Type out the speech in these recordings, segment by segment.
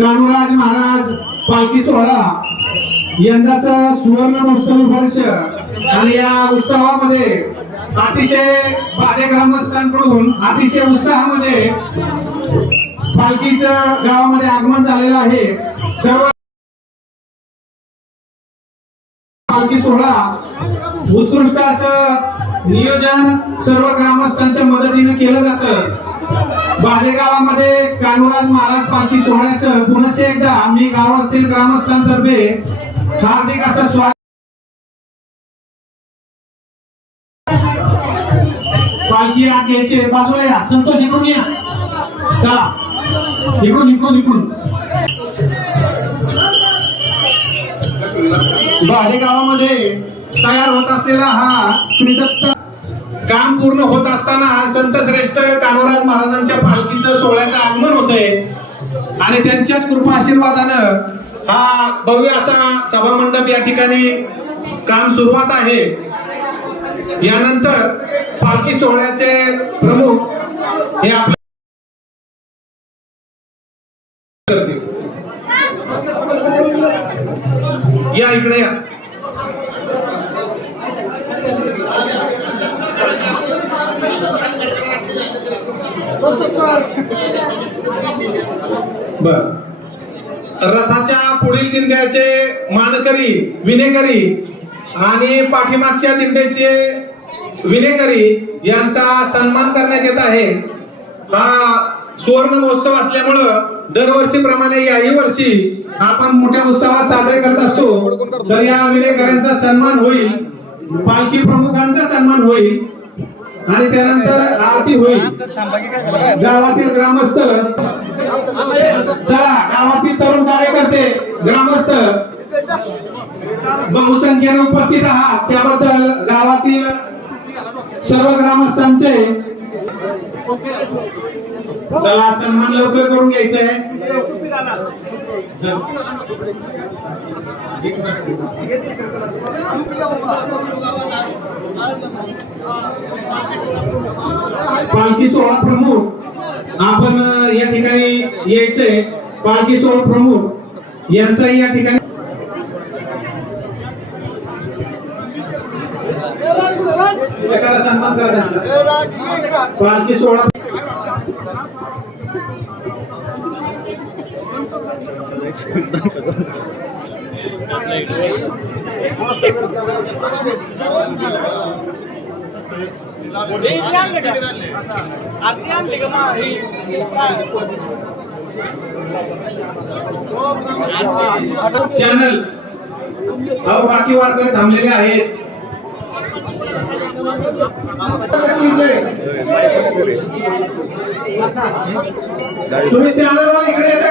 कानुराज महाराज पालखी सोहळा. यंदाचा सुवर्ण महोत्सवी वर्ष. आणि या उत्सवामध्ये अतिशय बाधे ग्रामस्थांकडून अतिशय उत्साहामध्ये पालखीचं गावामध्ये आगमन झालेलं आहे. सर्व पालखी सोहळा उत्कृष्ट असं नियोजन सर्व ग्रामस्थांच्या मदतीने केलं जातं. बाजे गावामध्ये कानुराज महाराज पालखी सोहळ्याचं पुन्हा एकदा मी गावातील ग्रामस्थांतर्फे हार्दिक असं स्वागत पालखी आत घ्यायचे. बाजूला या. संतोष इकडून या. चला. इकडून इकडून इकडून. बाजे गावामध्ये तयार होत असलेला हा श्रीदत्त काम पूर्ण होत असताना संत श्रेष्ठ कानोराज महाराजांच्या पालखीचं सोहळ्याचं आगमन होतंय. आणि त्यांच्याच कृपा आशीर्वादानं हा भव्य असा सभा मंडप या ठिकाणी काम सुरुवात आहे. यानंतर पालखी सोहळ्याचे प्रमुख हे आपले या इकडे या. बर. रथाच्या पुढील दिंड्याचे मानकरी विनेकरी आणि पाठीमागच्या दिंड्याचे विनेकरी यांचा सन्मान करण्यात येत आहे. हा सुवर्ण महोत्सव असल्यामुळं दरवर्षी प्रमाणे याही वर्षी आपण मोठ्या उत्सवात साजरे करत असतो. तर या विनेकऱ्यांचा सन्मान होईल. पालखी प्रमुखांचा सन्मान होईल. आणि त्यानंतर आरती होईल. गावातील ग्रामस्थ. चला गावातील तरुण कार्यकर्ते ग्रामस्थ. बहुसंख्येने उपस्थित आहात. त्याबद्दल गावातील सर्व ग्रामस्थांचे चला सन्मान लवकर करून घ्यायचंय पालखी सोहळा प्रमुख आपण या ठिकाणी यायचंय. पालखी सोहळा प्रमुख यांचाही या ठिकाणी सन्मान करा त्यांचा. पालखी सोहळा चॅनल अहो बाकी वारकरी थांबलेले आहेत. तुम्ही चॅनल इकडे येता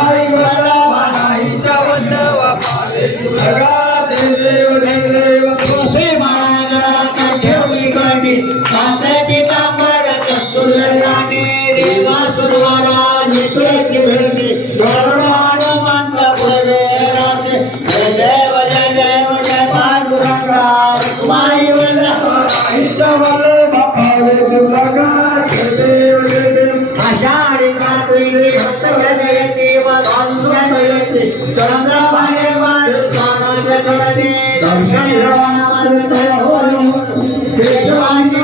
माई मला मानाईच्या वल्लवा पाले तुला देव देव तुसे माया चंद्रभागे मार स्वागत करते. दर्शन होय. केशवांगे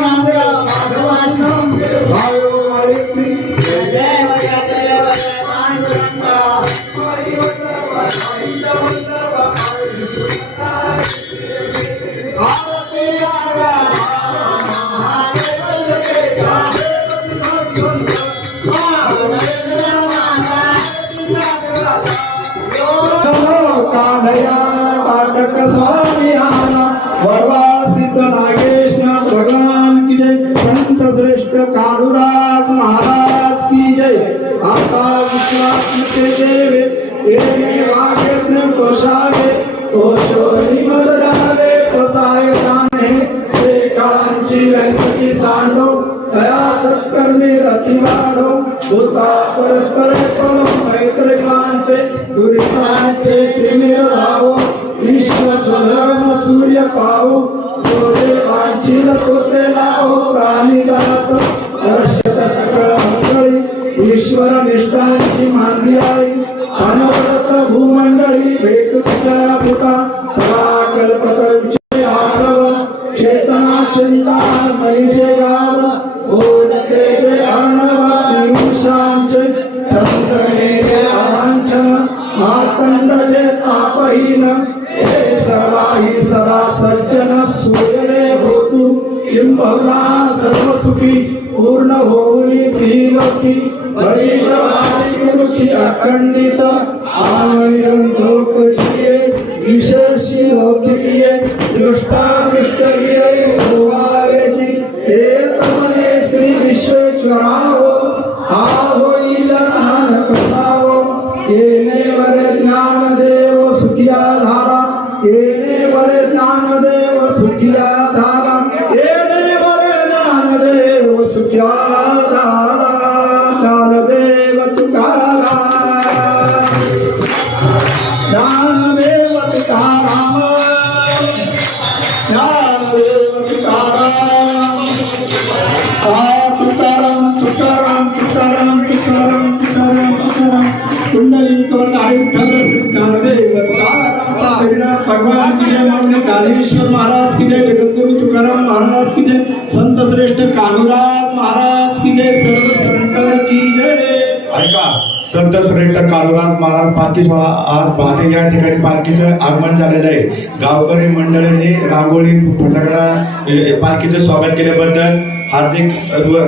देवे देवी वाक्य कोशावे कोशोरी मदनावे प्रसाय दाने ते काळांची व्यंकटी सांडो दया सत्कर्मी रती वाढो भूता परस्पर पण मैत्र कांचे दुरितांचे तिमिर धावो विश्व स्वधर्म सूर्य पावो कोटे वांची कोटे लावो प्राणी जात दर्शक सकळ ईश्वर निष्ठांची मांदी आई अनवरत भूमंडळी भेटू तुझ्या पुटा सदा कल्पत उच्चे आरव चेतना चिंता मनीचे गाव बोलते जे अर्णव दिवसांचे संतनेचे आवांछन मातंड जे तापहीन हे सर्वाही सदा सज्जन सूर्यरे होतु किंबहुना सर्व सुखी पूर्ण होऊनी धीरती परिप्रभाती कृषी अखंडित आनंदोपजीये विशेषी लौकिकीये दृष्टादृष्टगिरे भोगावेची। एक मने श्री विश्वेश्वरावो संत श्रेष्ठ कालुराज महाराज पालखी सोहळा आज पहाटे या ठिकाणी पालखीचं आगमन झालेलं आहे. गावकरी मंडळींनी रांगोळी फटाकडा पालखीचं स्वागत केल्याबद्दल हार्दिक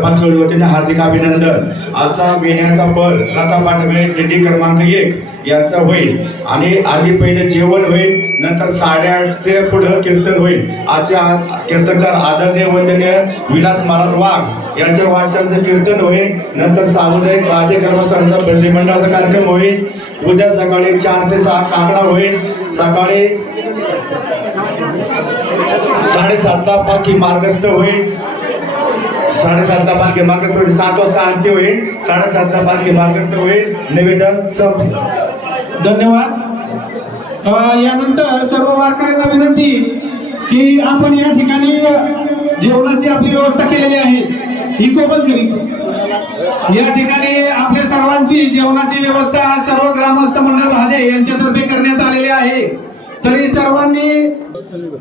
पंचवडी वतीने हार्दिक अभिनंदन. आजचा वेण्याचा पल लता पाठवे दिंडी क्रमांक एक यांचा होईल. आणि आधी पहिले जेवण होईल नंतर साडेआठ ते पुढं कीर्तन होईल. आजचे आ- कीर्तनकार आदरणीय वंदनीय विलास महाराज वाघ यांच्या वाचनाचं कीर्तन होईल. नंतर सामुदायिक राज्य कर्मचाऱ्यांचा बंदी मंडळाचा कार्यक्रम होईल. उद्या सकाळी चार ते सहा काकडा होईल. सकाळी साडेसातला पाकी मार्गस्थ होईल. साडेसातला पालखी मार्गस्थ होईल सात वाजता अंत्य होईल. साडेसातला पालखी मार्गस्थ होईल. निवेदन धन्यवाद. यानंतर सर्व वारकऱ्यांना विनंती की आपण या ठिकाणी जेवणाची आपली व्यवस्था केलेली आहे. इको पण केली या ठिकाणी आपल्या सर्वांची जेवणाची व्यवस्था सर्व ग्रामस्थ मंडळ भादे यांच्यातर्फे करण्यात आलेली आहे. तरी सर्वांनी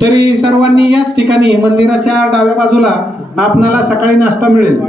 तरी सर्वांनी याच ठिकाणी मंदिराच्या डाव्या बाजूला आपणाला सकाळी नाश्ता मिळेल.